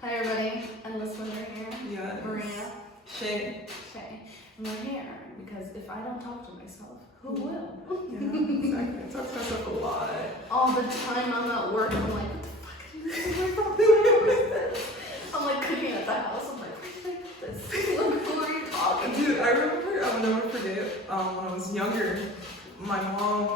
Hi everybody, endless winter here. Yeah. Maria. Chy. And we're here because if I don't talk to myself, who will? Yeah, exactly. I talk to myself a lot. All the time I'm at work, I'm like, what the fuck is this? What is this? I'm like cooking at the house, I'm like, where did I put this? Like, who are you talking to? Dude, I remember, I'll never forget, when I was younger, my mom,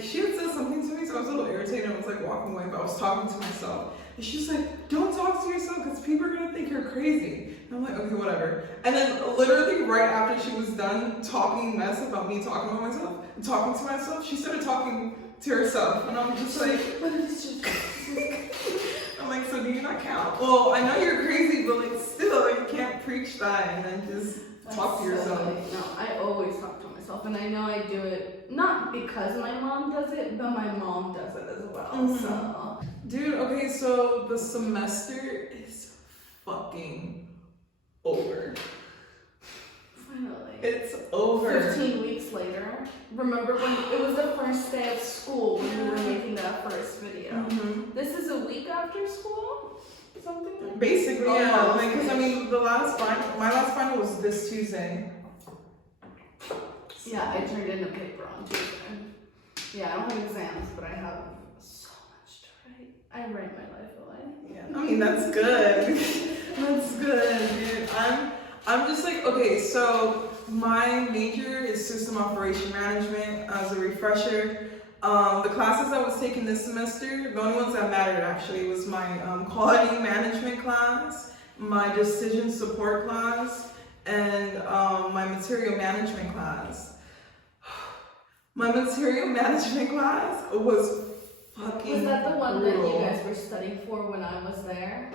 she had said something to me, so I was a little irritated. I was like walking away, but I was talking to myself. And she was like, don't talk to yourself because people are going to think you're crazy. And I'm like, okay, whatever. And then literally right after she was done talking mess about me talking to myself, she started talking to herself. And I'm just like, I'm like, so do you not count? Well, I know you're crazy, but like still, you can't preach that and then just talk to yourself. No, I always talk to myself, and I know I do it not because my mom does it, but my mom does it as well. Mm-hmm. So, dude, okay, so the semester is fucking over. finally. It's over. 15 weeks later. Remember when it was the first day of school when we were making that first video? Mm-hmm. This is a week after school? Something like Basically, that? yeah. Almost. Because I mean, my last final was this Tuesday. Yeah, I turned in a paper on Tuesday. Yeah, I don't have exams, but I have so much to write. I write my life away. Yeah, I mean that's good. That's good, dude. I'm just like, okay, so my major is system operation management. As a refresher, the classes I was taking this semester, the only ones that mattered actually was my quality management class, my decision support class, and my material management class. My material management class was fucking Was that the one brutal. that you guys were studying for when I was there?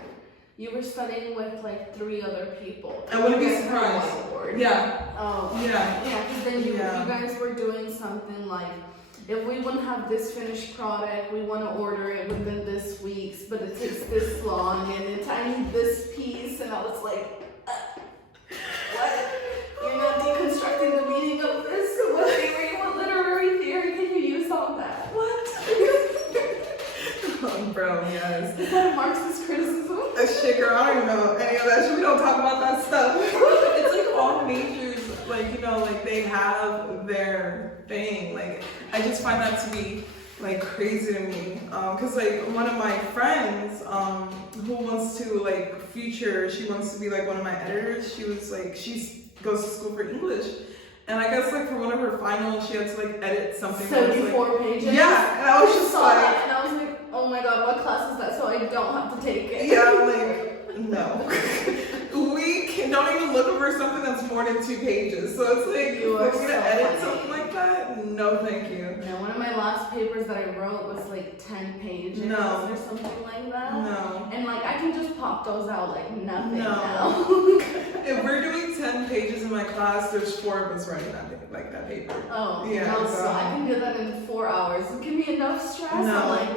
You were studying with like 3 other people. I wouldn't be You guys had a surprised. whiteboard. Yeah. Oh. Yeah. Yeah, because then you Yeah. guys were doing something like, if we wouldn't have this finished product, we want to order it within this week's, but it takes this long, and I need this piece, and I was like, what? You're not deconstructing the meaning of this? What theory, what literary theory can you use on that? What? Oh, bro, yes. Is that a Marxist criticism? That shit, girl, I don't even know any of that shit. We don't talk about that stuff. It's like all majors, like, you know, like they have their thing. Like, I just find that to be like crazy to me. Cause like one of my friends, who wants to like she wants to be like one of my editors. She was like, goes to school for English. And I guess like for one of her finals, she had to like edit something. 74 pages? Yeah, and I was just saw like, that, and I was like, oh my god, what class is that? So I don't have to take it. yeah, I'm like, no. Don't even look over something that's more than 2 pages. So it's like, You are we're gonna so edit funny. something like that? No, thank you. Yeah, one of my last papers that I wrote was like 10 pages No. or something like that. No. And like I can just pop those out like nothing No. now. If we're doing 10 pages in my class, there's 4 of us writing that paper. Oh, Yeah, no, so- so I can do that in 4 hours. Give me enough stress. No. I'm like,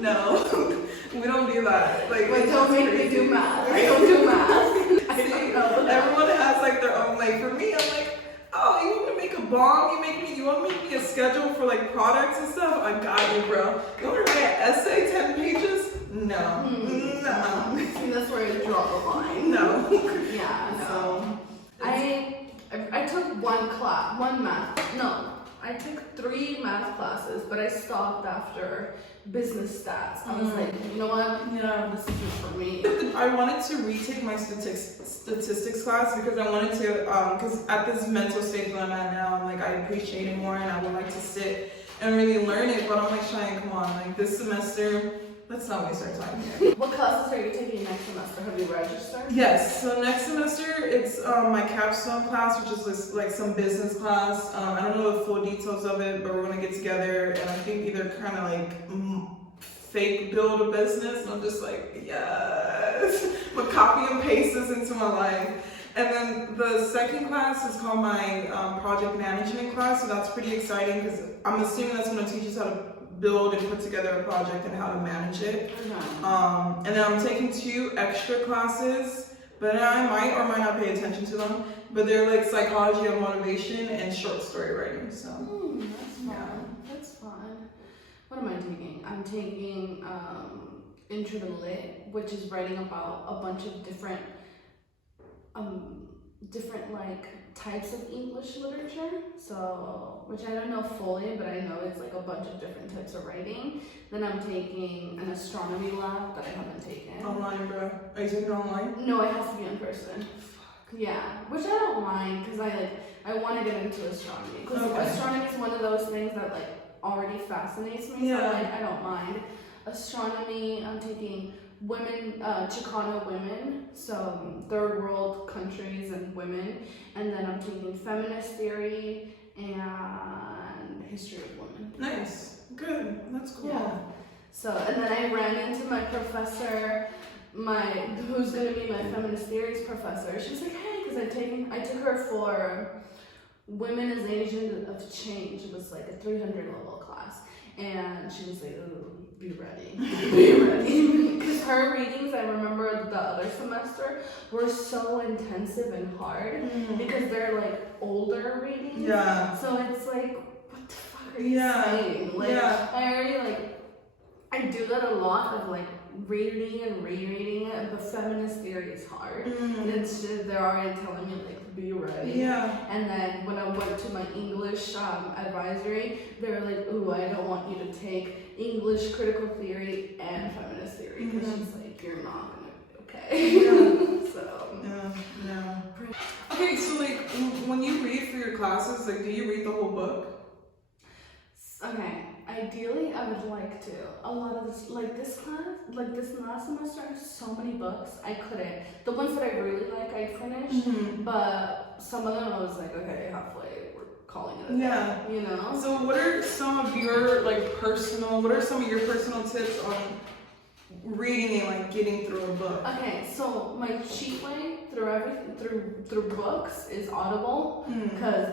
No. We don't do that. Like, but it's don't make me crazy. do math. I don't do math. I See, don't know. everyone has like their own, like for me, I'm like, oh, you want me to make a bomb? You want me to make me a schedule for like products and stuff? I got you, bro. You want me to write an essay, 10 pages? No. No. See, that's where I draw the line. No. Yeah, no. So, I took I took 3 math classes, but I stopped after business stats. I was like, you know what? yeah. This isn't for me. I wanted to retake my statistics class because I wanted to, because at this mental stage that I'm at now, I'm like, I appreciate it more and I would like to sit and really learn it, but I'm like, Cheyenne, come on, like this semester, let's not waste our time here. What classes are you taking next semester? Have you registered? Yes, so next semester it's my capstone class, which is like some business class. I don't know the full details of it, but we're gonna get together and I think either kind of like fake build a business. And I'm just like, yes, but copy and paste this into my life. And then the second class is called my project management class, so that's pretty exciting because I'm assuming that's gonna teach us how to build and put together a project and how to manage it. And then I'm taking 2 extra classes, but I might or might not pay attention to them. But they're like psychology of motivation and short story writing. So That's fun. That's fun. What am I taking? I'm I'm taking Intro to Lit, which is writing about a bunch of different like types of English literature. So, which I don't know fully, but I know it's like a bunch of different types of writing. Then I'm taking an astronomy lab that I haven't taken. Online, bro. Are you taking it online? No, it has to be in person. Yeah, which I don't mind because I want to get into astronomy. Because astronomy is one of those things that like already fascinates me. Yeah. So like I don't mind. Astronomy, I'm taking women, Chicano women, so third world countries and women, and then I'm taking feminist theory and history of women. Nice, good, that's cool. Yeah. So, and then I ran into my professor, who's gonna be my feminist theories professor. She's like, hey, because I took her for Women as Agents of Change. It was like a 300 level class, and she was like, ooh, be ready, be ready. Because her readings, I remember the other semester, were so intensive and hard because they're like older readings. Yeah. So it's like, what the fuck are you saying? Like, I already I do that a lot of like reading and rereading it, but feminist theory is hard. And it's just, they're already telling me like, be ready. Yeah. And then when I went to my English advisory, they were like, ooh, I don't want you to take English critical theory and feminist theory because she's like, you're not gonna be okay. Yeah. So. Yeah. Okay, so like when you read for your classes, like do you read the whole book? Okay, ideally I would like to. A lot of this, like this class, like this last semester, I have so many books, I couldn't. The ones that I really like, I finished, but some of them I was like, okay, halfway, we're calling it a day, you know? So what are some of your personal tips on reading and like getting through a book? Okay, so my cheat way through everything, through books is Audible, because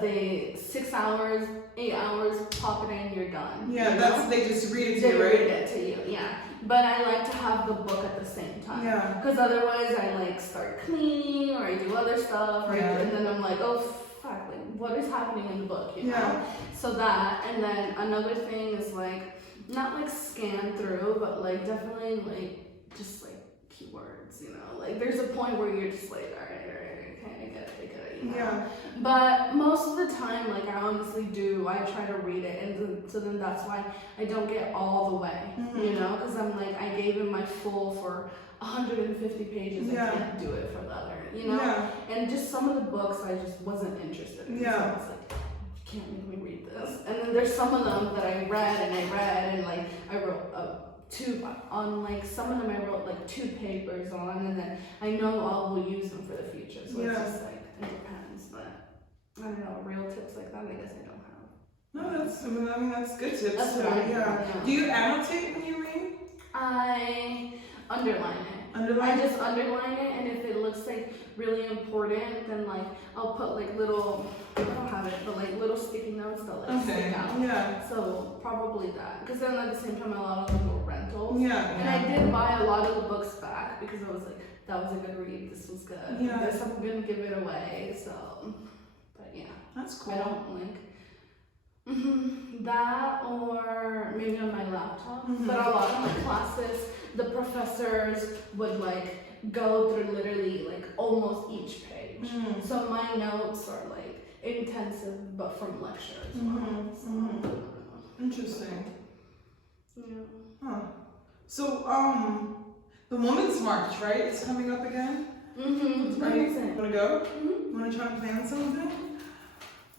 6 hours, 8 hours, pop it in, you're done. Yeah, they just read it to you, right? They read it to you, yeah. But I like to have the book at the same time. Yeah. Because otherwise I like start cleaning or I do other stuff, and then I'm like, oh fuck, like what is happening in the book, you know? So that, and then another thing is like, not like scan through, but like definitely like just like keywords, you know? Like there's a point where you're just like, alright, okay, I get it, you know? Yeah. But most of the time, like I honestly do, I try to read it, and so then that's why I don't get all the way, you know? Because I'm like, I gave it my full for 150 pages, I can't do it for the other, you know? Yeah. And just some of the books I just wasn't interested in, so I was like, you can't make me read this. And then there's some of them that I read, and like I wrote two on, like some of them I wrote like 2 papers on, and then I know I will use them for the future, so it's just like, it depends, but I don't know, real tips like that I guess I don't have. No, that's good tips. That's so, what I yeah. Do you annotate when you read? I underline it. I just underline it, and if it looks like really important, then like I'll put like little, I don't have it, but like little sticky notes that like stick out. Yeah. So probably that, because then at the same time a lot of them were rentals. Yeah. And I did buy a lot of the books back because I was like, that was a good read. This was good. Yeah. This I'm gonna give it away. So, but yeah. That's cool. I don't like. That, or maybe on my laptop, but a lot of my classes, the professors would like go through literally like almost each page. So my notes are like intensive, but from lecture as well. So, interesting. Yeah. Huh. So the Women's March, right? It's coming up again. Right? You wanna go? You wanna try to plan something?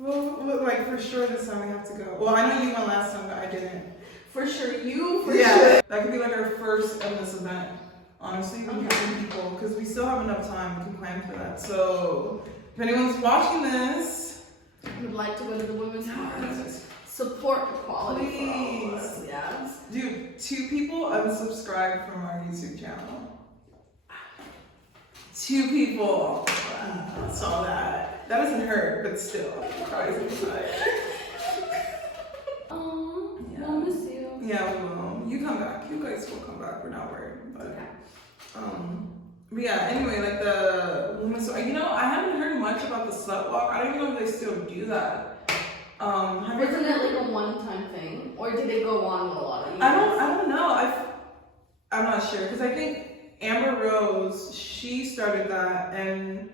Well, like for sure this time we have to go. Well, I know you went last time, but I didn't. For sure, sure. That could be like our first of this event. Honestly, we can people, because we still have enough time to plan for that. So, if anyone's watching this, would like to go to the Women's March, support equality for all of us. Yes. Dude, 2 people unsubscribed from our YouTube channel. 2 people. I saw that. That doesn't hurt, but still, cries inside. Oh, we'll miss you. Yeah, we will. You come back. You guys will come back. We're not worried. But, but yeah, anyway, like the women's, I haven't heard much about the slut walk. I don't even know if they still do that. Wasn't it like a one-time thing, or did it go on with a lot of I don't know. I'm not sure because I think Amber Rose, she started that and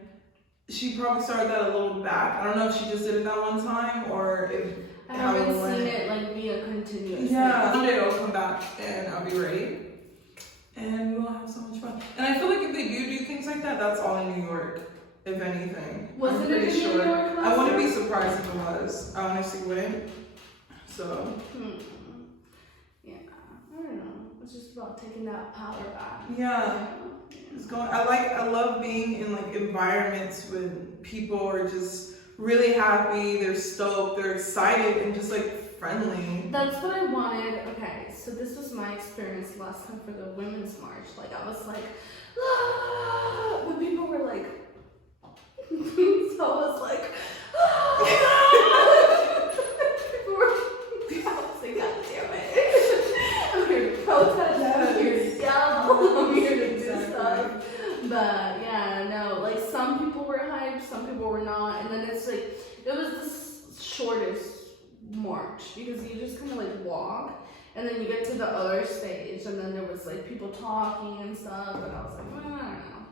she probably started that a little back. I don't know if she just did it that one time or if I haven't seen it like be a continuous. Yeah, one day it'll come back and I'll be ready. And we'll have so much fun. And I feel like if they do things like that, that's all in New York, if anything. Was I'm it pretty in sure. New York last I wouldn't be year? surprised if it was. I honestly wouldn't. So. Yeah, I don't know. It's just about taking that power back. Yeah. It's going. I love being in like environments when people are just really happy, they're stoked, they're excited, and just like friendly. That's what I wanted. Okay, so this was my experience last time for the Women's March. Like I was like, ah, when people were like, so I was like, ah. People were, I was like, God damn it. I'm here to protest, I'm here to yell, I'm here to do stuff. But yeah, no, like some people were hyped, some people were not, and then it's like, it was the shortest march because you just kind of like walk and then you get to the other stage and then there was like people talking and stuff and I was like, I don't know.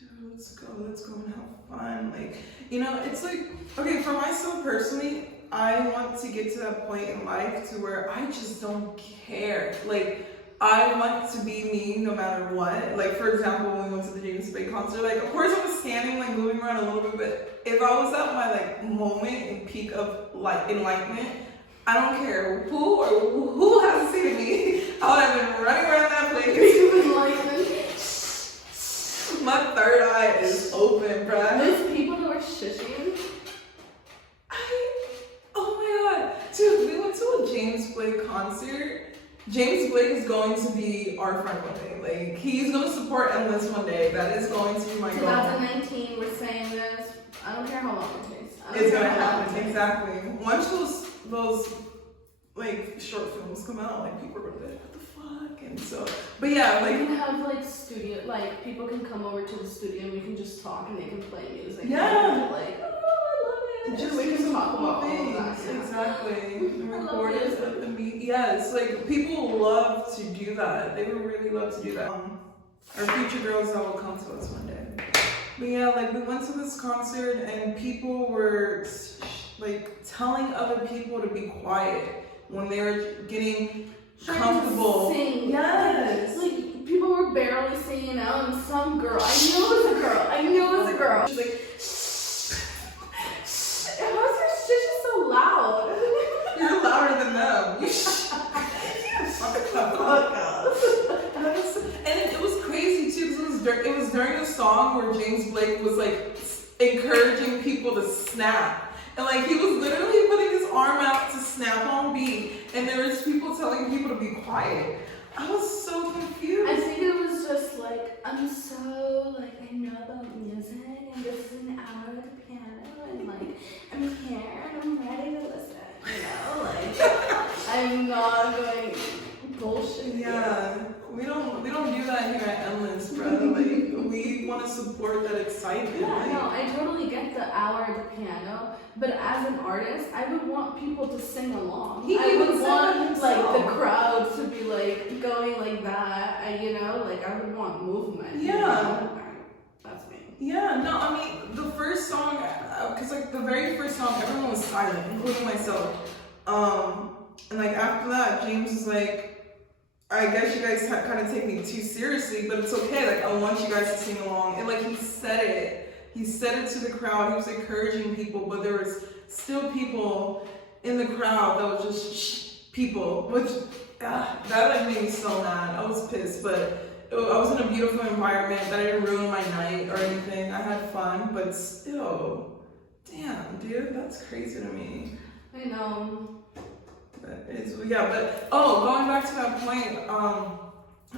Dude, let's go and have fun. Like, you know, it's like, okay, for myself personally, I want to get to that point in life to where I just don't care. Like, I want to be me no matter what. Like, for example, when we went to the James Bay concert, like, of course I was standing, like, moving around a little bit, but if I was at my, like, moment and peak of, like, enlightenment, I don't care who has to say to me, I would have been running around that place. My third eye is open, bruh. There's people who are shushing. Oh my god. Dude, we went to a James Blake concert. James Blake is going to be our friend one day. Like, he's going to support Endless one day. That is going to be my goal. 2019, we're saying this. I don't care how long it takes. It's going to happen, exactly. Once those like short films come out, like people are going to be like, what the fuck? And so, but yeah, like we can have like studio, like people can come over to the studio and we can just talk and they can play music. Yeah. Like, oh, I love it. Just we can talk cool about things. all of that. Exactly. The I love recordings it. of the meet. Yes, like people love to do that. They would really love to do that. Our future girls that will come to us one day. But yeah, like we went to this concert and people were like telling other people to be quiet when they were getting comfortable. Sing. Yes. Like people were barely singing out and some girl, I knew it was a girl. She's like, how is your shit so loud? You're louder than them. And it was crazy too because it was during a song where James Blake was like encouraging people to snap. And like he was literally putting his arm out to snap on beat, and there was people telling people to be quiet. I was so confused. I think it was just like, I'm so like, I know about music and this is an hour at the piano and like I'm here and I'm ready to listen, you know, like I'm not going bullshit. Yeah, we don't do that here at Endless, bro. Like we want to support that excitement. Yeah, like, no, I totally get the hour at the piano, but as an artist, I would want people to sing along. I would want like the crowd to be like going like that. You know, like I would want movement. Yeah. You know? That's me. Yeah, no, I mean the first song, cause like the very first song, everyone was silent, including myself. And like after that, James was like, I guess you guys kind of take me too seriously, but it's okay. Like I want you guys to sing along, and like he said it to the crowd. He was encouraging people, but there was still people in the crowd that was just people, which that like made me so mad. I was pissed, but I was in a beautiful environment. That didn't ruin my night or anything. I had fun, but still, damn, dude, that's crazy to me. I know. But going back to that point,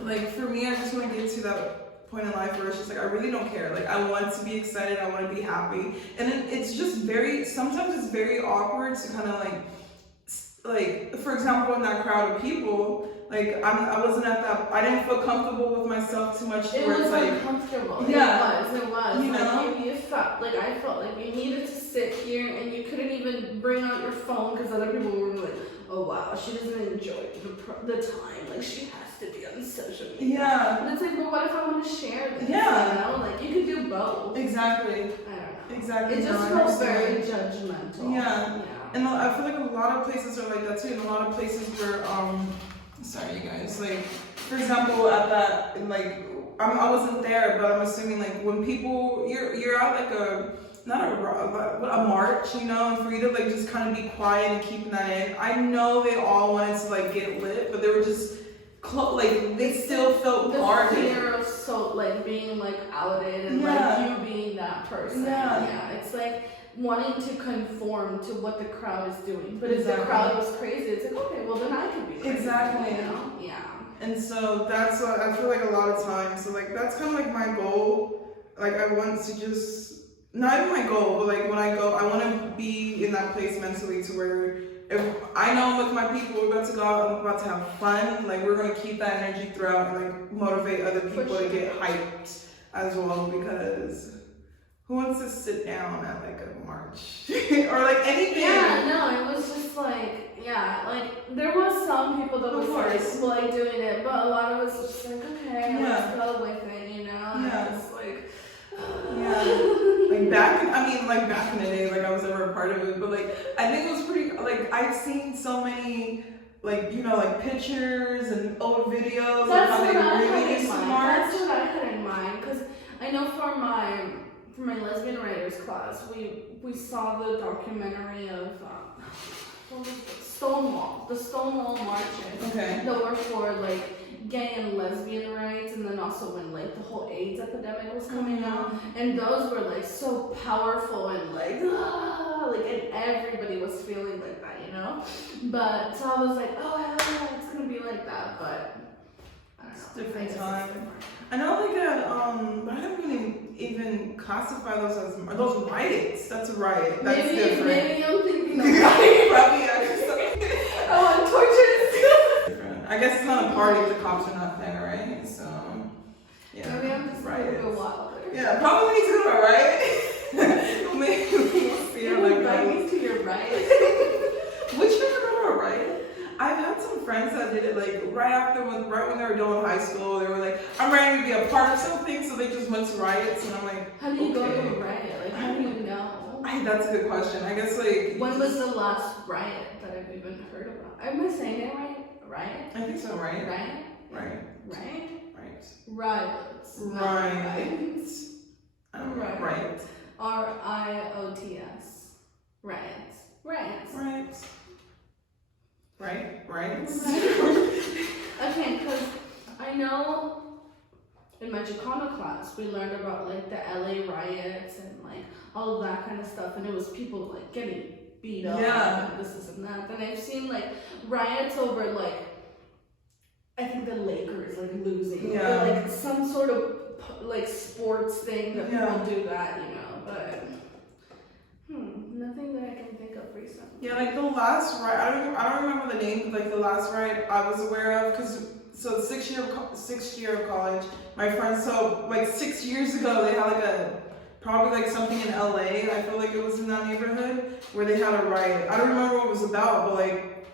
like for me, I just want to get to that point in life where it's just like I really don't care. Like I want to be excited, I want to be happy, and it's just sometimes it's very awkward to kind of like for example in that crowd of people, like I wasn't at that. I didn't feel comfortable with myself too much. It was uncomfortable. Yeah, it was. You know, like you felt like I felt like you needed to sit here and you couldn't even bring out your phone because other people were like oh wow, she doesn't enjoy the time. Like she has to be on social media. Yeah. But it's like, but what if I want to share this? Yeah. You know, like you could do both. Exactly. I don't know. Exactly. It just feels very judgmental. Yeah. Yeah. And I feel like a lot of places are like that too. And a lot of places where, sorry you guys, like, for example, at that, like, I wasn't there, but I'm assuming like when people, you're at like not a march, you know, and for you to like just kind of be quiet and keeping that in. I know they all wanted to like get lit, but they were just like they still felt guarded. The fear of like being like outed and like you being that person. Yeah, it's like wanting to conform to what the crowd is doing. But if the crowd was crazy, it's like, okay, well then I could be crazy. Exactly. You know? Yeah. And so that's what I feel like a lot of times. So like that's kind of like my goal. Like I want to just, not even my goal, but like when I go, I want to be in that place mentally to where if I know I'm with my people, we're about to go out, I'm about to have fun. Like we're gonna keep that energy throughout and like motivate other people to get hyped as well, because who wants to sit down at like a march or like anything? Yeah, no, it was just like, yeah, like there was some people that was like doing it, but a lot of us was just like, okay, let's go with it, you know? And it's like, like back in the day, like I was never a part of it, but like I think it was pretty, like I've seen so many like, you know, like pictures and old videos of how they really used to march. That's what I had in mind, because I know for my lesbian writers class, we saw the documentary of the Stonewall marches that were for like gay and lesbian rights, and then also when like the whole AIDS epidemic was coming out, and those were like so powerful and like and everybody was feeling like that, you know. But so I was like, oh hell yeah, it's gonna be like that, but I don't know. It's a different time. I know they got but I don't really even classify those as, are those riots? That's a riot. That's different. Maybe I'm thinking of riot. Probably actually. I want torches. I guess it's not a party if the cops are not there, right? So yeah. Maybe I'm just gonna go wilder. Yeah, probably need to go to a riot. Maybe we'll see how that goes. To your riot. Would you ever go to a riot? I've had some friends that did it like right when they were doing high school. They were like, I'm ready to be a part of something, so they just went to riots, and I'm like, how do you go to a riot? Like, how do you know? That's a good question. I guess like. When was the last riot that I've even heard about? Am I saying it right? Riot? I think so, right? Riot? Right. Right? Right. Riots. Right. Right. Right. RIOTS. Riots. Riots. Right. Right. Right. Okay, because I know in my Chicano class we learned about like the LA riots and like all of that kind of stuff, and it was people like getting beat up and this and that. And I've seen like riots over like, I think the Lakers like losing or like some sort of like sports thing that people do that, you know, but nothing that I can think of recently. Yeah, like the last riot, I don't remember the name, but like the last riot I was aware of, because so sixth year of college, my friends, so like 6 years ago they had like probably like something in LA, I feel like it was in that neighborhood, where they had a riot. I don't remember what it was about, but like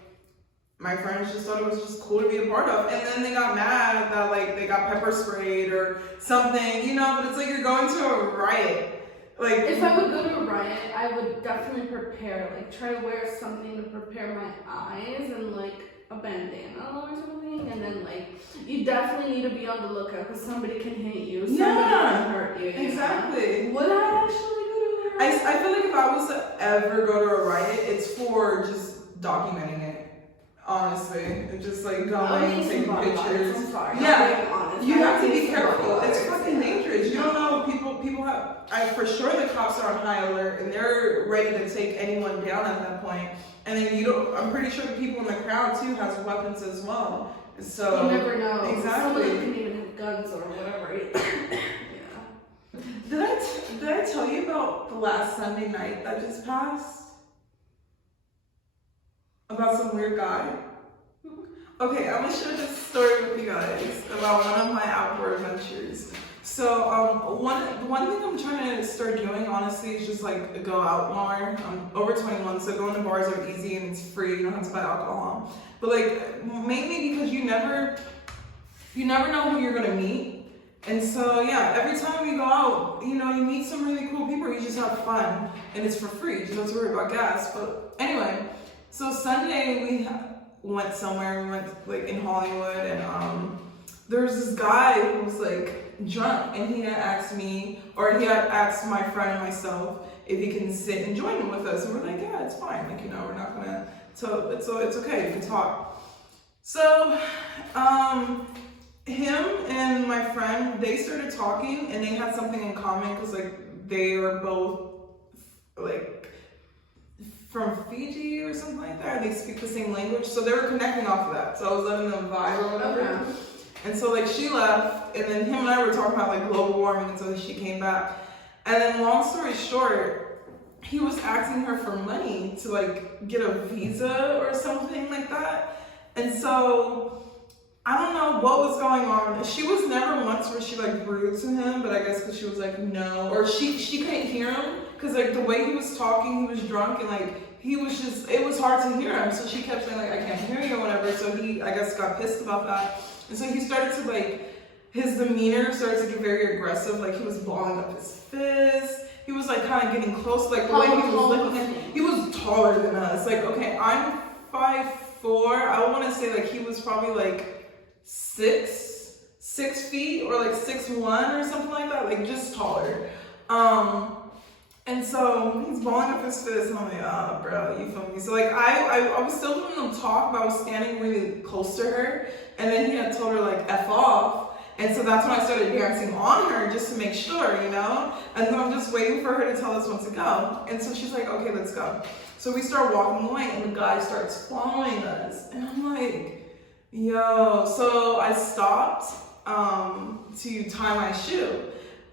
my friends just thought it was just cool to be a part of. And then they got mad that like they got pepper sprayed or something, you know, but it's like you're going to a riot. Like, if I would go to a riot, I would definitely prepare, like try to wear something to prepare my eyes and like a bandana or something, and then like you definitely need to be on the lookout because somebody can hit you, somebody can hurt you. Exactly. Know? Would I actually go to a riot? I feel like if I was to ever go to a riot, it's for just documenting it. Honestly, and just like going, taking pictures. I'm sorry. Yeah, you have to be careful. It's fucking dangerous. You don't know. People have. For sure, the cops are on high alert and they're ready to take anyone down at that point. And then you don't. I'm pretty sure the people in the crowd too has weapons as well. So you never know. Exactly. Some of them can even have guns or whatever. Yeah. Did I tell you about the last Sunday night that just passed? About some weird guy. Okay, I'm gonna share this story with you guys about one of my outdoor adventures. So one thing I'm trying to start doing, honestly, is just like go out more. I'm over 21, so going to bars are easy and it's free. You don't have to buy alcohol. But like mainly because you never know who you're gonna meet. And so yeah, every time you go out, you meet some really cool people. You just have fun, and it's for free. You don't have to worry about gas. But anyway, so Sunday we went somewhere. We went like in Hollywood, and there was this guy who was like drunk, and he had asked me, or he had asked my friend and myself if he can sit and join him with us, and we're like, yeah, it's fine. Like we're not gonna. So it's okay. You can talk. So him and my friend, they started talking, and they had something in common because like they were both like from Fiji or something like that. They speak the same language, so they were connecting off of that. So I was letting them vibe or whatever. Okay. And so like she left, and then him and I were talking about like global warming until she came back. And then long story short, he was asking her for money to like get a visa or something like that. And so I don't know what was going on. She was never once where she like rude to him, but I guess because she was like no, or she couldn't hear him because like the way he was talking, he was drunk, and like he was just, it was hard to hear him. So she kept saying like I can't hear you or whatever. So he, I guess, got pissed about that, and so he started to like, his demeanor started to get very aggressive. Like he was balling up his fist. He was like kind of getting close, like the way he was looking at. He was taller than us. Like okay, I'm 5'4". I want to say like he was probably like 6 feet or like 6'1" or something like that, like just taller. And so he's balling up his fist, and I'm like, oh, bro, you feel me? So like I was still letting him talk, but I was standing really close to her, and then he had told her like F off. And so that's when I started dancing on her just to make sure, And then I'm just waiting for her to tell us when to go. And so she's like, okay, let's go. So we start walking away, and the guy starts following us, and I'm like, yo, so I stopped to tie my shoe,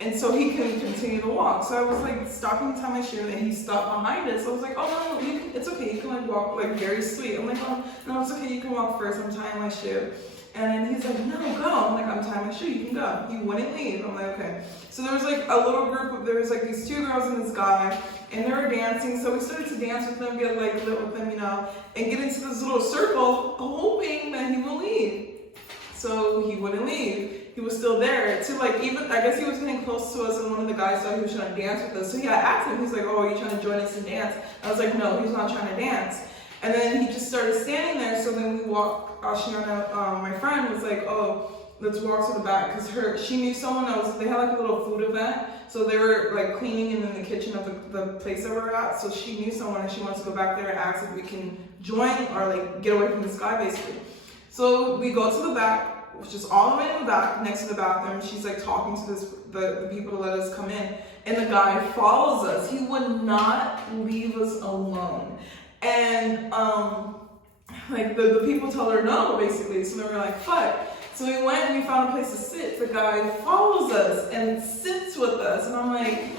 and so he couldn't continue to walk. So I was like stopping to tie my shoe, and he stopped behind us. So I was like, oh no, it's okay, you can like walk, like very sweet. I'm like, oh no, it's okay, you can walk first. I'm tying my shoe. And then he's like, no, go. I'm like, I'm tying my shoe, you can go. He wouldn't leave. I'm like, okay. So there was like a little group of, there was like these 2 girls and this guy, and they were dancing. So we started to dance with them, get like lit with them, and get into this little circle, hoping that he will leave. So he wouldn't leave. He was still there. To like, even, I guess he was getting close to us, and one of the guys thought he was trying to dance with us. So yeah, I asked him, he's like, oh, are you trying to join us and dance? I was like, no, he's not trying to dance. And then he just started standing there. So then we walked, Ashiana, my friend, was like, oh, let's walk to the back, because she knew someone that was, they had like a little food event, so they were like cleaning in the kitchen of the place that we're at. So she knew someone, and she wants to go back there and ask if we can join or like get away from this guy, basically. So we go to the back, which is all the way in the back next to the bathroom. She's like talking to the people to let us come in, and the guy follows us. He would not leave us alone. And like the people tell her no, basically. So they were like, fuck. So we went and we found a place to sit. The guy follows us and sits with us, and I'm like,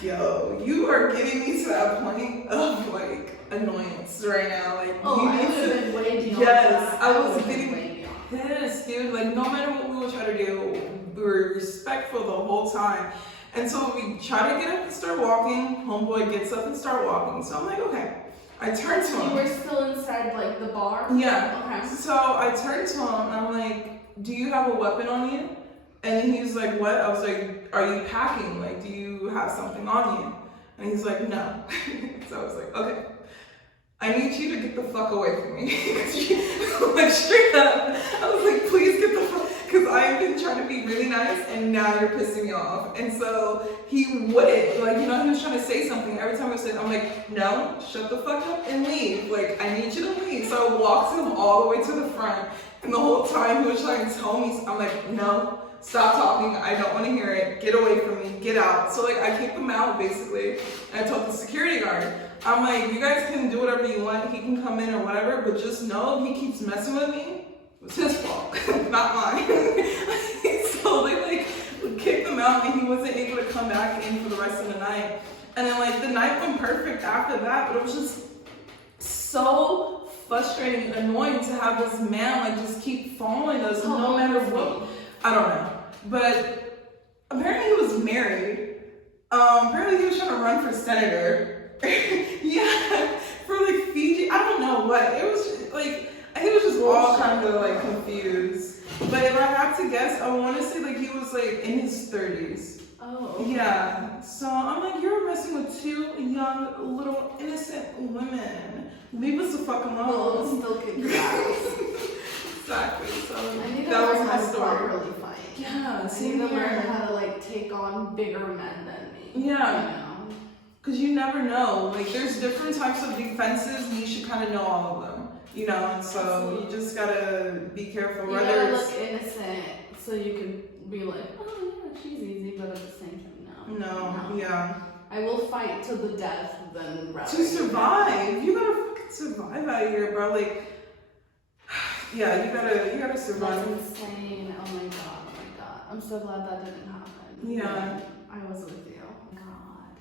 yo, you are getting me to that point of like annoyance right now. Like, oh, I would have been way beyond yes, that. I was getting pissed, dude. Like, no matter what we would try to do, we were respectful the whole time. And so we try to get up and start walking. Homeboy gets up and start walking. So I'm like, okay. I turned to him. You were still inside like the bar? Yeah. Okay. So I turned to him and I'm like, do you have a weapon on you? And then he was like, what? I was like, are you packing? Like, do you have something on you? And he's like, no. So I was like, okay. I need you to get the fuck away from me. Like, straight up. I was like, please get the fuck, because I've been trying to be really nice, and now you're pissing me off. And so he wouldn't, like, he was trying to say something. Every time I said, I'm like, no, shut the fuck up and leave. Like, I need you to leave. So I walked him all the way to the front, and the whole time he was trying to tell me, I'm like, no, stop talking. I don't want to hear it. Get away from me. Get out. So like, I kicked him out basically, and I told the security guard, I'm like, you guys can do whatever you want. He can come in or whatever, but just know if he keeps messing with me, it's his fault, not mine. So they like kicked him out, and he wasn't able to come back in for the rest of the night. And then like the night went perfect after that, but it was just so frustrating and annoying to have this man like just keep following us no matter what. I don't know. But apparently he was married. Apparently he was trying to run for senator. Yeah, for like Fiji. I don't know what. It was like, I think it was just all kind of like confused. But if I had to guess, I want to say like he was like in his 30s. Oh. Okay. Yeah. So I'm like, you're messing with two young, little, innocent women. Leave us the fuck alone. Well, still kick your ass. Exactly. So I need to that was learn my how to story. properly fight. Yeah. I need to learn how to like take on bigger men than me. Yeah. You know? Because you never know. Like, there's different types of defenses, and you should kind of know all of them. You know, and so you just gotta be careful. You Whether gotta it's look innocent so you can be like, oh yeah, she's easy, but at the same time, no. Yeah. I will fight to the death than rather. To survive, you gotta fucking survive out here, bro. Like, yeah, you gotta survive. That's insane. Oh my god. I'm so glad that didn't happen. Yeah. I was with you. God.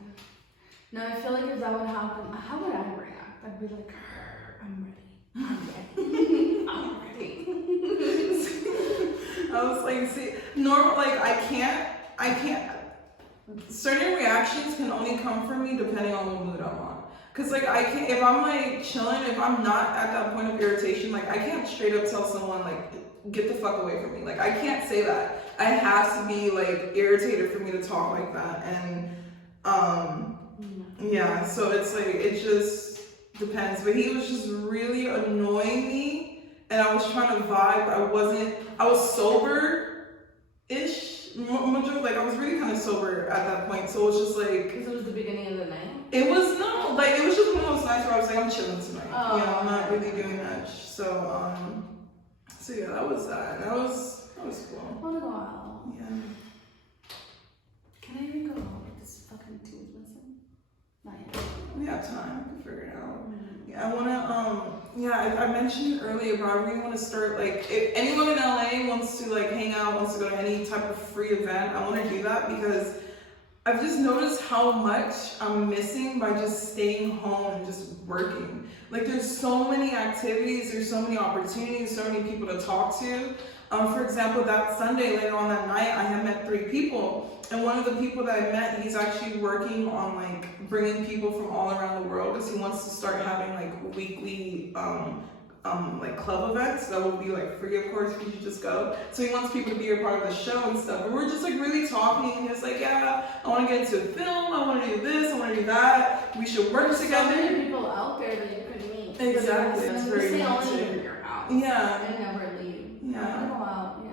No, I feel like if that would happen, how would I react? I'd be like, I'm ready. I'm ready. I'm ready. I was like, see, normal, like, I can't, certain reactions can only come from me depending on what mood I'm on. Cause like, I can't, if I'm like chilling, if I'm not at that point of irritation, like I can't straight up tell someone like, get the fuck away from me. Like, I can't say that. I have to be like irritated for me to talk like that. And, yeah, so it's like, it just depends. But he was just really annoying me, and I was trying to vibe. I was sober-ish. Like, I was really kind of sober at that point, so it was just like... Because it was the beginning of the night? It was, no, like, it was just one of those nights where I was like, I'm chilling tonight. Oh, you know, I'm not really doing much. So yeah, that was that. That was cool. What a while. Yeah. Can I even go home with this fucking tooth missing? Not yet. We have time to figure it out. Yeah, I wanna, I mentioned earlier, but I really wanna start, like, if anyone in LA wants to, like, hang out, wants to go to any type of free event, I wanna do that because I've just noticed how much I'm missing by just staying home and just working. Like, there's so many activities, there's so many opportunities, so many people to talk to. For example, that Sunday, later on that night, I had met 3 people. And one of the people that I met, he's actually working on like bringing people from all around the world because he wants to start having like weekly like club events that will be like free, of course, if you should just go. So he wants people to be a part of the show and stuff. And we're just like really talking, and he's like, yeah, I want to get into film, I want to do this, I want to do that. We should work together. So many people out there that you could meet. Exactly. That's very much in your house. Yeah. And never leave. Yeah. Go out. Yeah.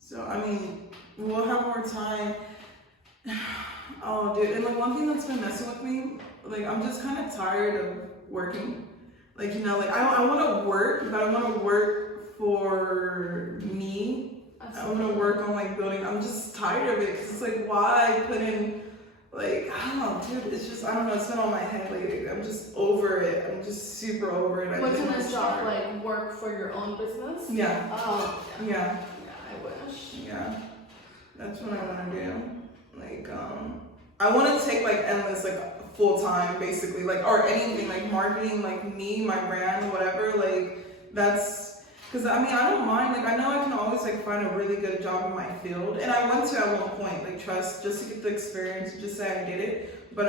So I mean, we'll have more time. Oh, dude, and like one thing that's been messing with me, like I'm just kind of tired of working. Like, you know, like I want to work, but I want to work for me. I want to work on like building. I'm just tired of it because it's like, why put in, like, I don't know, dude. It's just, I don't know. It's been on my head lately. I'm just over it. I'm just super over it. What's in this job? Like work for your own business? Yeah. Oh. Yeah. Yeah, I wish. Yeah. That's what I want to do. Like, I want to take like endless, like full time, basically, like, or anything, like marketing, like me, my brand, whatever. Like, that's because I mean, I don't mind. Like, I know I can always like find a really good job in my field, and I went to at one point, like, trust, just to get the experience, just say I did it. But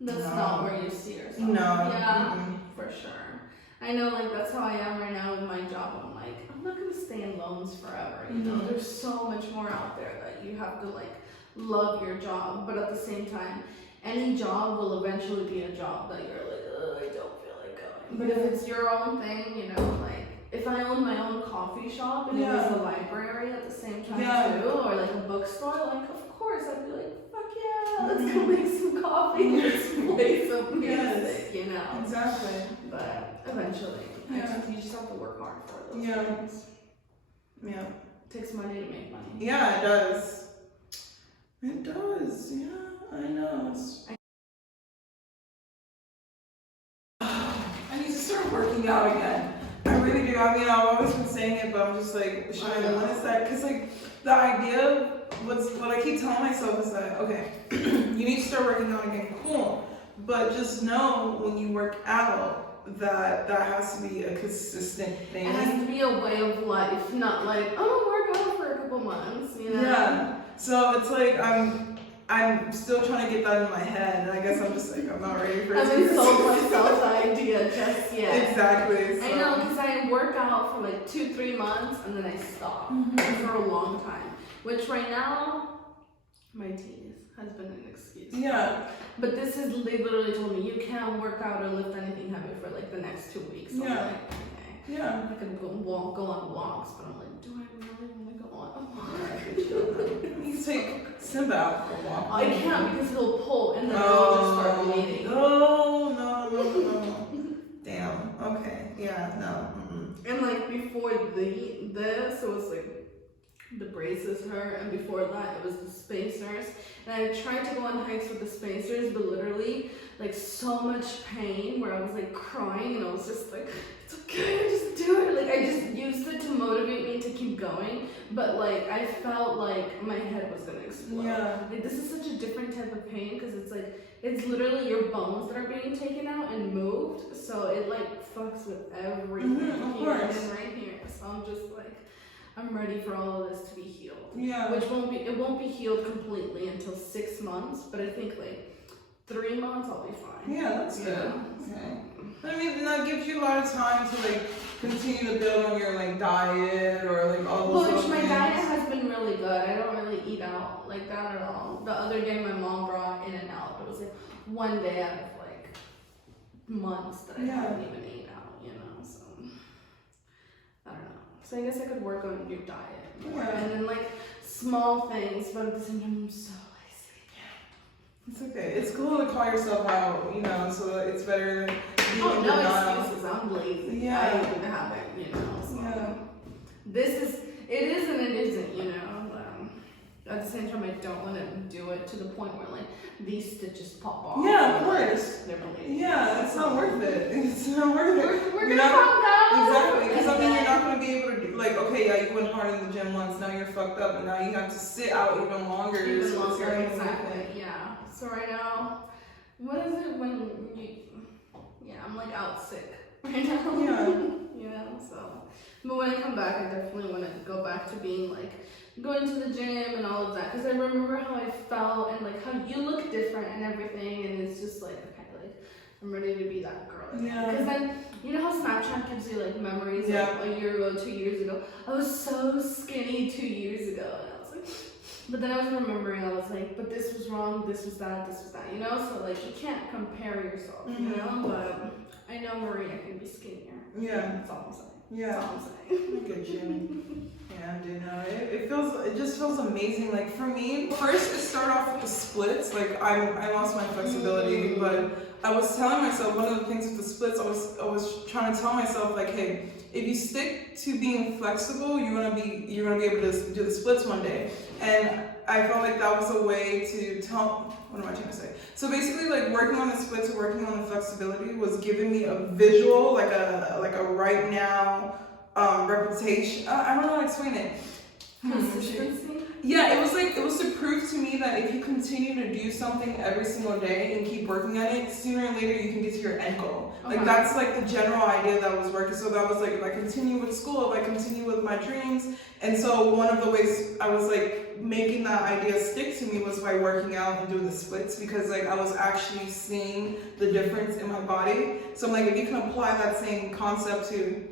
that's no. not where you see yourself. No. Yeah, for sure. I know, like, that's how I am right now with my job. I'm like, I'm not gonna stay in loans forever. You know, there's so much more out there that you have to like love your job, but at the same time, any job will eventually be a job that you're like, I don't feel like going. But if it's your own thing, you know, like if I owned my own coffee shop and it was a library at the same time too, or like a bookstore, like of course I'd be like, fuck yeah, let's go make some coffee, let's play some music, you know. Exactly. But eventually, you just have to work hard for those things. Yeah. It takes money to make money. Yeah, it does. It does, yeah, I know. I need to start working out again. I really do. I mean, I've always been saying it, but I'm just like, when is that? Because like the idea, what I keep telling myself is that, okay, you need to start working out again, cool. But just know when you work out, that has to be a consistent thing. It has to be a way of life, not like, oh, work out for for a couple months, you know? Yeah. So it's like I'm still trying to get that in my head, and I guess I'm just like I'm not ready for it. I haven't sold myself the idea just yet. Exactly. So. I know, because I work out for like 2-3 months and then I stop for a long time. Which right now, my teeth has been an excuse. Yeah. But this has literally told me you can't work out or lift anything heavy for like the next 2 weeks. So Yeah. I'm like, okay. Yeah. I can go on walks, but I'm like, do I really want to go on a walk? You take Simba out for a walk. I can't because he'll pull and then it'll just start bleeding. No. Damn. Okay. Yeah. No. And like before this, it was like the braces hurt, and before that it was the spacers. And I tried to go on hikes with the spacers, but literally like so much pain where I was like crying, and I was just like, it's okay, just do it. Like I just used it to motivate me to keep going, but like I felt like my head was gonna explode. Yeah. Like this is such a different type of pain because it's like it's literally your bones that are being taken out and moved, so it like fucks with everything Of here course. and right here. So I'm just like, I'm ready for all of this to be healed. Yeah. Which won't be healed completely until 6 months, but I think like 3 months I'll be fine. Yeah, that's good. Yeah. Okay. I mean, that gives you a lot of time to like continue to build on your like diet or like all those Which other my things. diet has been really good. I don't really eat out like that at all. The other day my mom brought In and Out. It was like one day out of like months that I haven't even ate out, you know, so I don't know. So I guess I could work on your diet more. Yeah. And then like small things, but at the same time I'm so lazy. It's okay. It's cool to call yourself out, you know, so it's better than being Oh, in no denial. excuses. I'm lazy. Yeah. I even have it, you know. So Yeah. it is and it isn't, you know. At the same time, I don't want to do it to the point where like these stitches pop off. Yeah, of course. They're bleeding. Yeah, it's not worth it. It's not worth it. We're You're gonna not- calm down. Exactly, because I And mean, then- you're not going to be able to do, like, okay, yeah, you went hard in the gym once, now you're fucked up, and now you have to sit out even longer. Even so it's longer, very exactly. Yeah. So right now, what is it when you? Yeah, I'm like out sick right now. Yeah. You know, so. But when I come back, I definitely want to go back to being like going to the gym and all of that, because I remember how I felt and like how you look different and everything, and it's just like, okay, like I'm ready to be that girl again. Yeah. Because then you know how Snapchat gives you like memories Yeah. like a year ago, 2 years ago. I was so skinny 2 years ago, and I was like, but then I was remembering, I was like, but this was wrong, this was that, you know. So like you can't compare yourself, you know. But I know Maria can be skinnier. Yeah. That's all I'm saying. Yeah. That's all I'm saying. Look at you. Yeah, dude, no, it just feels amazing. Like for me, first it started off with the splits. Like I lost my flexibility, but I was telling myself one of the things with the splits, I was trying to tell myself like, hey, if you stick to being flexible, you're gonna be able to do the splits one day. And I felt like that was a way to tell. What am I trying to say? So basically, like working on the splits, working on the flexibility was giving me a visual, like a right now reputation. I don't know how to explain it. Consistency? Yeah, it was to prove to me that if you continue to do something every single day and keep working at it, sooner or later you can get to your end goal. Like that's like the general idea that was working. So that was like, if I continue with school, if I continue with my dreams. And so one of the ways I was like making that idea stick to me was by working out and doing the splits, because like I was actually seeing the difference in my body. So I'm like, if you can apply that same concept to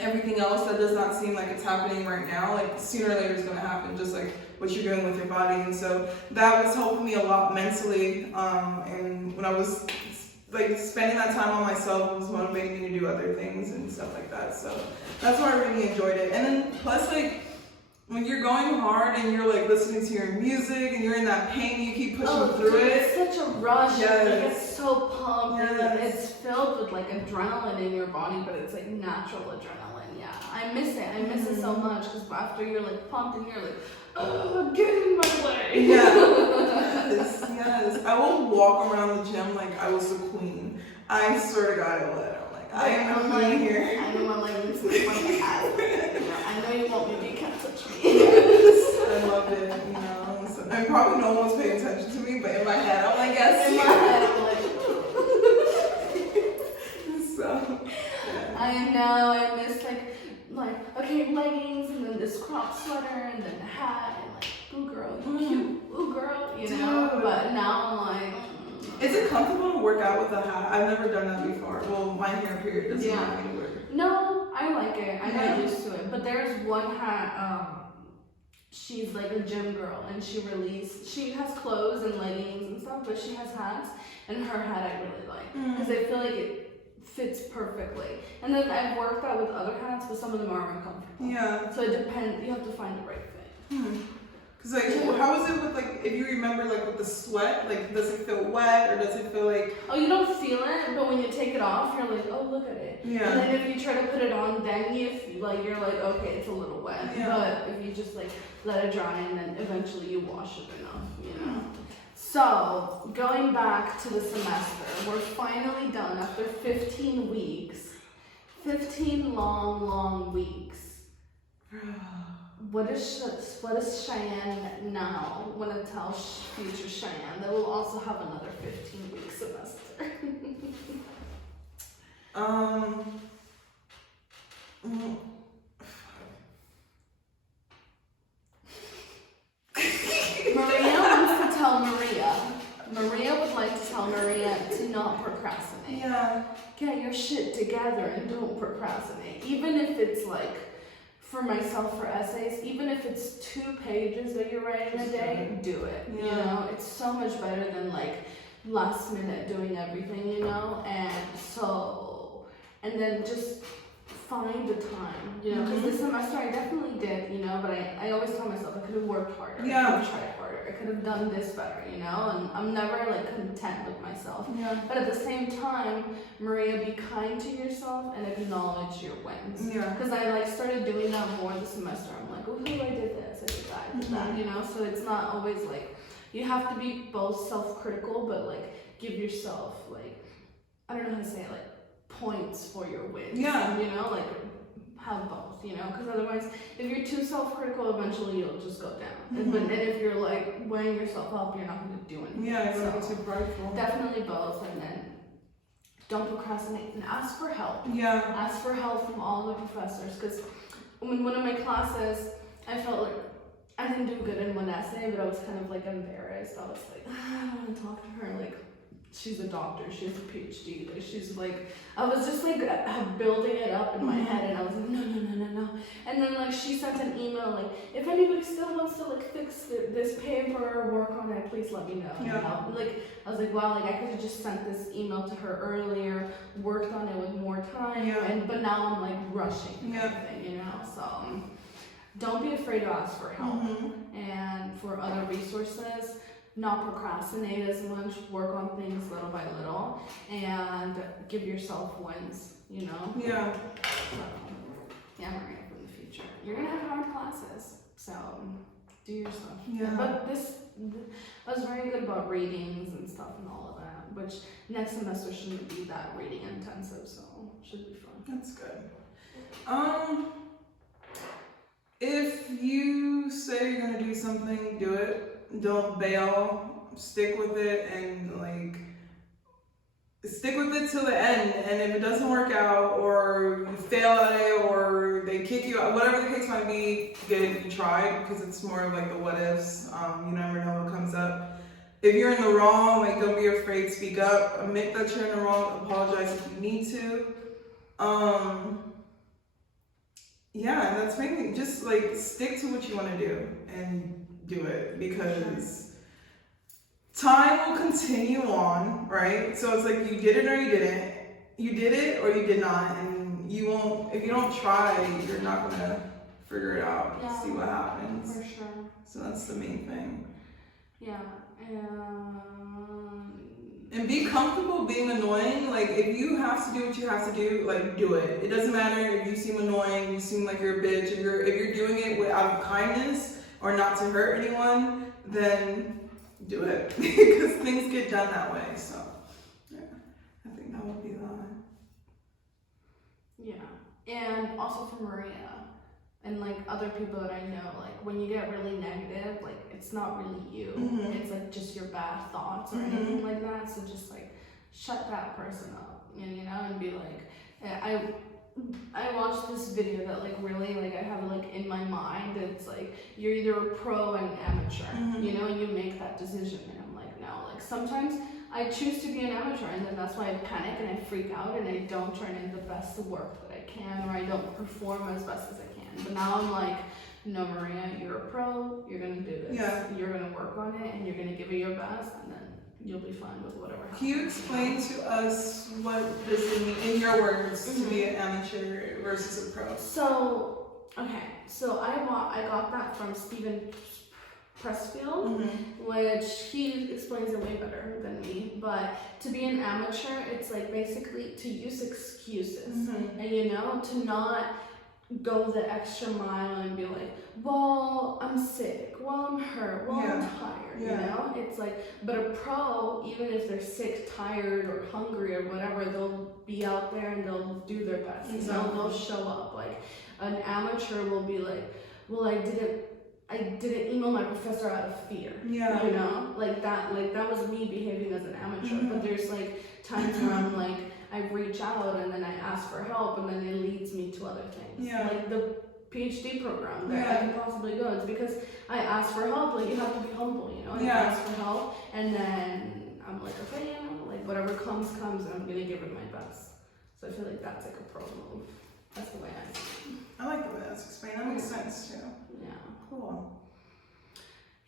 everything else that does not seem like it's happening right now, like sooner or later it's going to happen, just like what you're doing with your body. And so that was helping me a lot mentally, and when I was like spending that time on myself, it was motivating me to do other things and stuff like that. So that's why I really enjoyed it. And then plus, like when you're going hard and you're like listening to your music and you're in that pain, you keep pushing through it. It's such a rush. Yes. Like it's so pumped. Yes. And it's filled with like adrenaline in your body, but it's like natural adrenaline. Yeah, I miss it. I miss it so much, because after you're like pumped and you're like, oh, get in my way. Yeah. Yes. I will walk around the gym like I was the queen. I swear to God, I would. I'm like, I am like, queen here. I know my legs like my ass. I know you want me, but you can't touch me. I love it, you know. So, and probably no one was paying attention to me, but in my head, I'm like, yes. In my head, I'm like, So, yeah. I know, I miss like like, okay, leggings, and then this crop sweater, and then a hat, and like, ooh girl, you cute, ooh girl, you know. Dude. But now I'm like, Is it comfortable to work out with a hat? I've never done that before. Well, my hair period doesn't Yeah. have anywhere. no, I like it. I got used to it. But there's one hat. She's like a gym girl, and she has clothes and leggings and stuff, but she has hats, and her hat I really like because I feel like it fits perfectly. And then I've worked out with other hats, but some of them are uncomfortable. Yeah. So it depends. You have to find the right fit. Cause like, how is it with like, if you remember like with the sweat, like does it feel wet or does it feel like? Oh, you don't feel it, but when you take it off, you're like, oh, look at it. Yeah. And then if you try to put it on, then you're like, okay, it's a little wet. Yeah. But if you just like let it dry and then eventually you wash it enough, you know. So going back to the semester, we're finally done after 15 weeks. 15 long weeks. What does Cheyenne now want to tell future Cheyenne that will also have another 15-week semester? Maria wants to tell Maria. Maria would like to tell Maria to not procrastinate. Yeah. Get your shit together and don't procrastinate. Even if it's like, for myself, for essays, even if it's 2 pages that you're writing a day, do it. Yeah. You know, it's so much better than like last minute doing everything, you know. And then just find the time, you know, because this semester I definitely did, you know, but I always tell myself I could have worked harder, Yeah. I could have tried harder, I could have done this better, you know, and I'm never like content with myself. Yeah. But at the same time, Maria, be kind to yourself and acknowledge your wins. Yeah. Because I like started doing that more this semester. I'm like, oh, I did this, I did that, I did that, you know, so it's not always like, you have to be both self-critical, but like give yourself like, I don't know how to say it, like points for your wins. Yeah. You know, like have both, you know, because otherwise if you're too self-critical, eventually you'll just go down. And if you're like weighing yourself up, you're not going to do anything. Yeah, you're so not too prideful. definitely both, and then don't procrastinate and ask for help. Yeah. Ask for help from all the professors, because in one of my classes, I felt like I didn't do good in one essay, but I was kind of like embarrassed. I was like, I don't want to talk to her. Like, she's a doctor, she has a PhD. Like, she's like, I was just like building it up in my head, and I was like, no. And then like she sent an email like, if anybody still wants to like fix this paper or work on it, please let me know. Yeah. You know? Like, I was like, wow, like I could have just sent this email to her earlier, worked on it with more time, but now I'm like rushing everything, you know. So don't be afraid to ask for help and for other resources. Not procrastinate as much, work on things little by little, and give yourself wins, you know? Yeah. So, yeah, Maria, for the future. You're gonna have hard classes, so do your stuff. Yeah. But I was very good about readings and stuff and all of that, which next semester shouldn't be that reading intensive, so should be fun. That's good. If you say you're gonna do something, do it. Don't bail. Stick with it and like stick with it till the end. And if it doesn't work out, or you fail at it, or they kick you out, whatever the case might be, good, you tried, because it's more of like the what ifs. You never know what comes up. If you're in the wrong, like don't be afraid, speak up, admit that you're in the wrong, apologize if you need to. Yeah, and that's mainly just like stick to what you want to do and do it, because time will continue on, right? So it's like you did it or you didn't. You did it or you did not, and you won't. If you don't try, you're not gonna figure it out. Yeah, see what happens. For sure. So that's the main thing. Yeah. And be comfortable being annoying. Like, if you have to do what you have to do, like, do it. It doesn't matter if you seem annoying, you seem like you're a bitch. If you're doing it out of kindness or not to hurt anyone, then do it. Because things get done that way. So, yeah, I think that would be that. Yeah. And also for Maria and like other people that I know, like when you get really negative, like it's not really you. It's like just your bad thoughts or anything like that. So just like shut that person up, you know, and be like, I watched this video that like really like I have like in my mind. It's like you're either a pro and amateur. You know, you make that decision, and I'm like, no. Like sometimes I choose to be an amateur, and then that's why I panic and I freak out and I don't turn in the best work that I can, or I don't perform as best as I can. But now I'm like, no, Maria, you're a pro. You're gonna do this. Yeah. You're gonna work on it, and you're gonna give it your best, and then you'll be fine with whatever happens. Can you explain to us what this means, in your words, to be an amateur versus a pro? So, okay, so I got that from Steven Pressfield, which he explains it way better than me. But to be an amateur, it's like basically to use excuses, and you know, to not go the extra mile and be like, well, I'm sick, well, I'm hurt, well, I'm tired, you know? It's like, but a pro, even if they're sick, tired, or hungry, or whatever, they'll be out there and they'll do their best. You know, they'll show up. Like, an amateur will be like, well, I didn't email my professor out of fear. You know? Like that was me behaving as an amateur. But there's like times where I'm like, I reach out and then I ask for help, and then it leads me to other things. Like the PhD program that I can possibly go. It's because I ask for help. Like, you have to be humble, you know? I ask for help, and then I'm like, okay, you know, like whatever comes, and I'm gonna give it my best. So I feel like that's like a pro move. That's the way I see it. I like the way that's explained. That makes sense too. Yeah. Cool.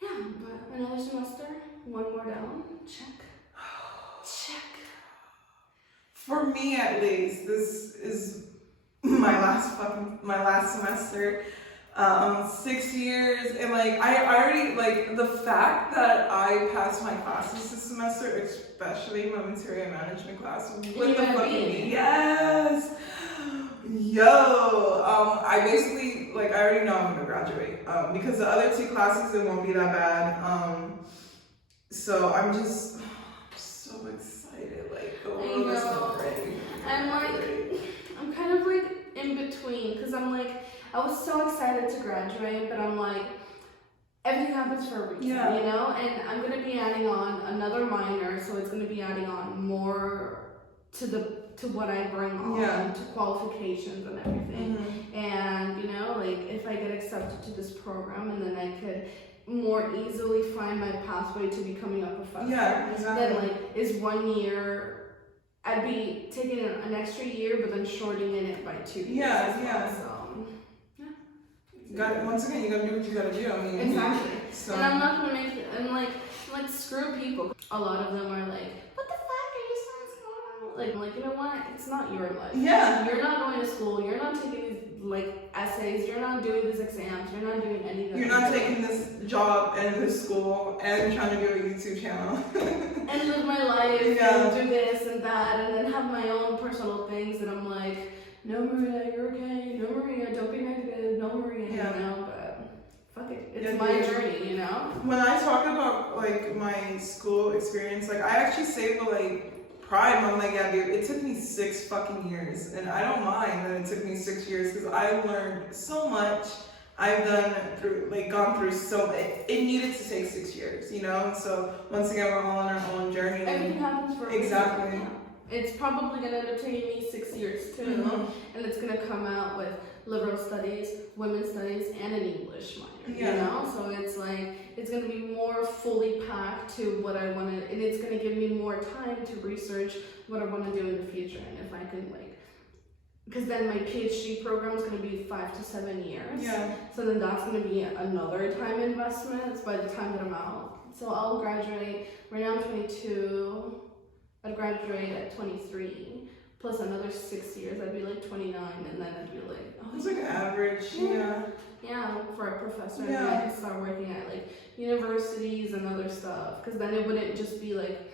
Yeah, but another semester, one more down, check. Check. For me, at least, this is my last semester. 6 years, and like I already, like, the fact that I passed my classes this semester, especially my material management class, with the fucking yes. Yo, I basically, like, I already know I'm gonna graduate, because the other two classes, it won't be that bad, so I'm just so excited, like, the world is so ready. I'm kind of like in between, because I'm like, I was so excited to graduate, but I'm like, everything happens for a reason, you know, and I'm gonna be adding on another minor, so it's gonna be adding on more to what I bring on, to qualifications and everything. And you know, like, if I get accepted to this program, and then I could more easily find my pathway to becoming a professor. Then like, is 1 year, I'd be taking an extra year, but then shortening it by 2 years. Once again, you gotta do what you gotta do. I mean, exactly. So. And I'm not gonna make it, and like screw people. A lot of them are like, what the fuck are you so like? I'm like, you know what? It's not your life. You're not going to school. You're not taking these like essays. You're not doing these exams. You're not doing anything. You're not taking this job and this school and trying to do a YouTube channel. And live my life and do this and that, and then have my own personal things that I'm like, no, Maria, you're okay. No, Maria, don't be negative. No, Maria, you know, but fuck it. It's my journey, you know? When I talk about, like, my school experience, like, I actually say with, like, pride, I'm like, yeah, dude, it took me 6 fucking years. And I don't mind that it took me 6 years, because I learned so much. I've gone through so much. It needed to take 6 years, you know? And so, once again, we're all on our own journey. Everything happens for a reason. Exactly. It's probably going to end up taking me 6 years too, and it's going to come out with liberal studies, women's studies, and an English minor, you know? So it's like, it's going to be more fully packed to what I want to, and it's going to give me more time to research what I want to do in the future, and if I can, like, because then my PhD program is going to be 5 to 7 years, so then that's going to be another time investment by the time that I'm out. So I'll graduate, right now I'm 22, I'd graduate at 23, plus another 6 years, I'd be like 29, and then I'd be like, oh, it's like average, for a professor, and then I could start working at like universities and other stuff, because then it wouldn't just be like,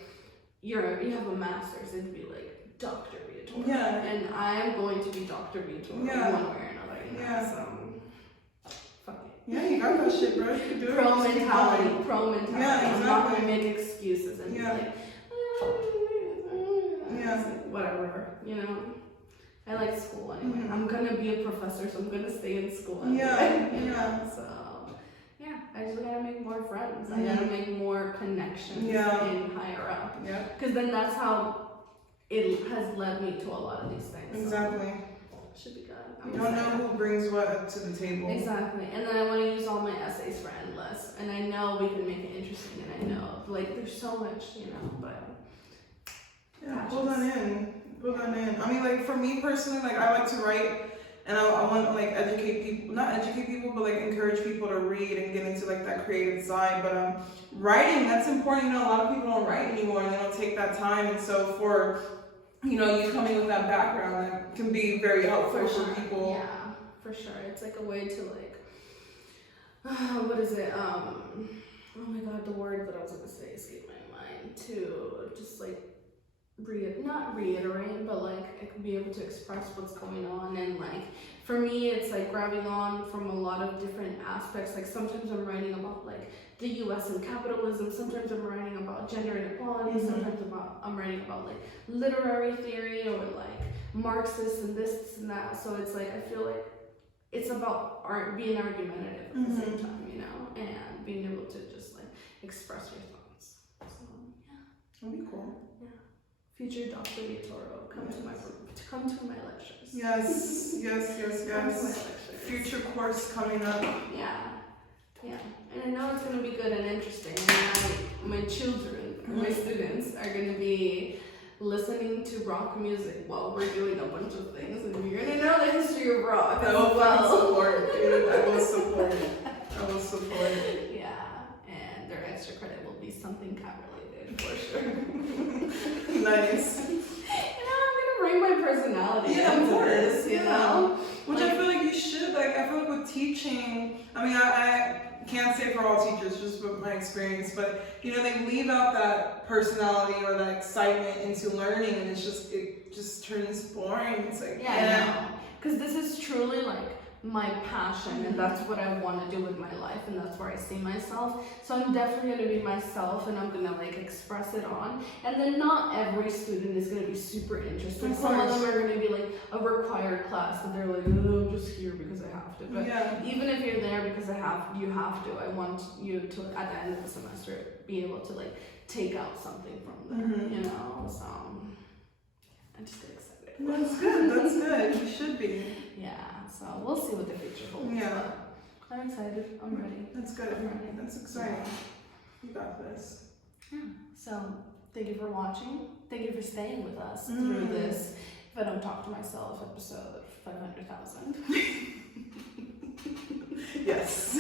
you have a master's, it'd be like Dr. Viator, and I am going to be Dr. Viator one way or another, you know, so, fuck it. Yeah, you got that shit, bro, you can do it. Pro mentality, I'm not going to make excuses and be like, whatever, you know. I like school anyway. I'm gonna be a professor, so I'm gonna stay in school anyway. So I just gotta make more friends. I gotta make more connections in higher up. Because then that's how it has led me to a lot of these things. Exactly. Should be good. You don't know who brings what to the table. Exactly. And then I want to use all my essays for endless. And I know we can make it interesting, and I know, like, there's so much, you know, but. Yeah, pull that in. Pull that in. I mean, like, for me personally, like, I like to write, and I want to, like, educate people, not educate people, but, like, encourage people to read and get into, like, that creative side. But writing, that's important. You know, a lot of people don't write anymore, and they don't take that time. And so for, you know, you coming with that background, that can be very helpful for people. Yeah, for sure. It's like a way to, like, what is it? Oh my god, the word that I was going to say escaped my mind. To just, like, not reiterate, but like I can be able to express what's going on. And like for me, it's like grabbing on from a lot of different aspects. Like sometimes I'm writing about like the US and capitalism, sometimes I'm writing about gender inequality, sometimes I'm writing about like literary theory or like Marxist and this and that. So it's like I feel like it's about art, being argumentative at the same time, you know, and being able to just like express your thoughts. So yeah, That'd be cool. yeah. Future Dr. Viatoro, come to my lectures. Yes. Come to my lectures. Future course coming up. Yeah. And I know it's gonna be good and interesting. And my children, my students, are gonna be listening to rock music while we're doing a bunch of things, and you're gonna know the history of rock as well. I will support, dude. I will support. Yeah, and their extra credit will be something cat related for sure. Nice. You know, I'm gonna bring my personality into this, you know? Which I feel like you should. Like, I feel like with teaching, I mean, I can't say for all teachers, just with my experience, but, you know, they leave out that personality or that excitement into learning, and it just turns boring. It's like, yeah. I know. Because this is truly, like, my passion, and that's what I want to do with my life, and that's where I see myself. So I'm definitely going to be myself, and I'm going to like express it on. And then not every student is going to be super interested. Some of them are going to be like a required class, and they're like, oh, I'm just here because I have to. But even if you're there because you have to, I want you to at the end of the semester be able to like take out something from there, you know. So I just get excited. That's good. You should be. Yeah. So we'll see what the future holds. Yeah. I'm excited. I'm ready. That's good. I'm ready. That's exciting. You got this. Yeah. So thank you for watching. Thank you for staying with us through this. If I don't talk to myself, episode 500,000. Yes,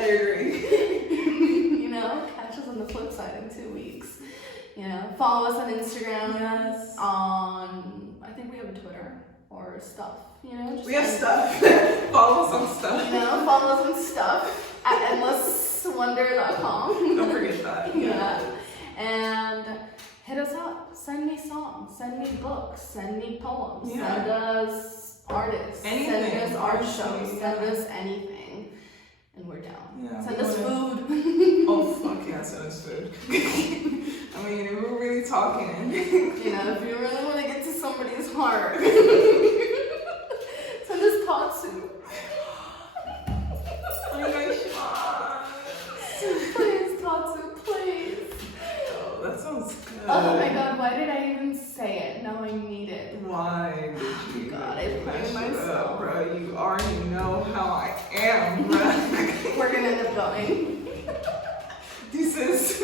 I agree. You know, catch us on the flip side in 2 weeks. You know, follow us on Instagram. Yes. I think we have a Twitter or stuff. You know, just we have stuff. Follow us on stuff. You know, follow us on stuff at endlesswonder.com. Don't forget that. Yeah. And hit us up. Send me songs. Send me books. Send me poems. Yeah. Send us artists. Anything. Send us art shows. Send us anything. And we're down. Yeah, send us food. Oh, fuck yeah, send us food. I mean, if we're really talking. You know, if you really want to get to somebody's heart. Send us tatsu. Oh my gosh. Please, tatsu, please. Oh, that sounds good. Oh my god, why did I even say it? Now I need it. Why did you? God, I blame myself. Up, bro, you already know how I am, bro. We're gonna end up going. This is.